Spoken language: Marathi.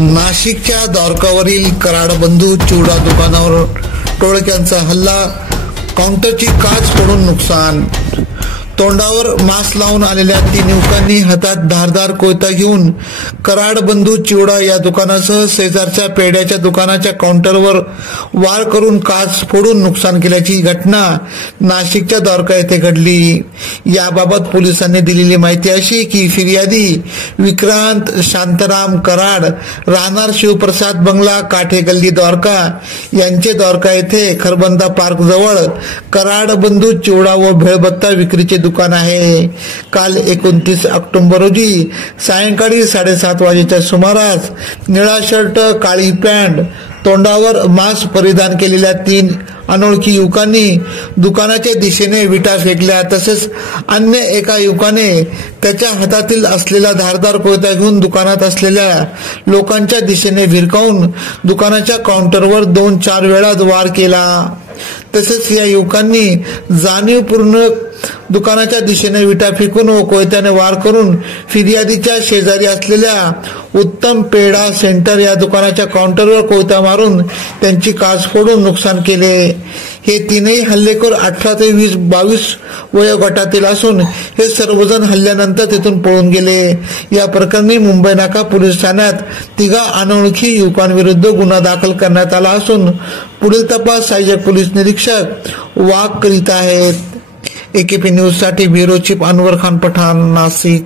नाशिकच्या द्वारकावरील कराड बंधू चिवडा दुकानावर टोळक्यांचा हल्ला, काउंटरची काच फोडून नुकसान। तोंडावर मास्क लावून आलेल्या 3 युवकांनी हातात धारदार कोयता घेऊन कराड बंधू चिवडा या दुकानासह शेजारच्या पेढ्याच्या दुकानाच्या काउंटरवर वार करून काच फोडून नुकसान केल्याची घटना नाशिकच्या द्वारका येथे घडली। याबाबत पोलिसांनी दिलेली माहिती अशी की फिर्यादी विक्रांत शांताराम कराड, राहणार शिवप्रसाद बंगला, काठे गल्ली, द्वारका यांचे द्वारका येथे खरबंदा पार्क जवळ कराड बंधू चिवडा व भेळभत्ता विक्रीचे दुकान आहे। काल 29 ऑक्टोबर रोजी सायंकाळी 7:30 वाजेच्या सुमारास निळा शर्ट, काळी पॅन्ट, तोंडावर मास्क परिधान केलेल्या 3 अनोळखी युवकांनी दुकानाच्या दिशेने विटा फेकल्या। तसेच अन्य एका युवकाने त्याच्या हातातील असलेला धारदार कोयता घेऊन दुकानात असलेल्या लोकांच्या दिशेने भिरकावून दुकानाच्या काउंटरवर 2-4 वेळा वार केला। तसेच या युवकांनी जाणीवपूर्वक दुकानाच्या दिशेने विटा फेकून व कोयत्याने वार करून फिर्यादीच्या शेजारी असलेल्या उत्तम पेढा सेंटर या दुकानाच्या काउंटरवर कोयता मारून त्यांची काच फोडून नुकसान केले। हे 3ही हल्लेखोर 18 ते 22 वयोगटातील असून हे सर्वजण हल्ल्यानंतर तिथून पळून गेले। या प्रकरणी मुंबई नाका पोलीस ठाण्यात 3 अनोळखी युवकांविरुद्ध गुन्हा दाखल करण्यात आला असून पुढील तपास सहाय्यक पोलीस निरीक्षक वाघ करीत आहेत। AKP न्यूज साठी ब्युरो चीफ अनवर खान पठाण, नाशिक।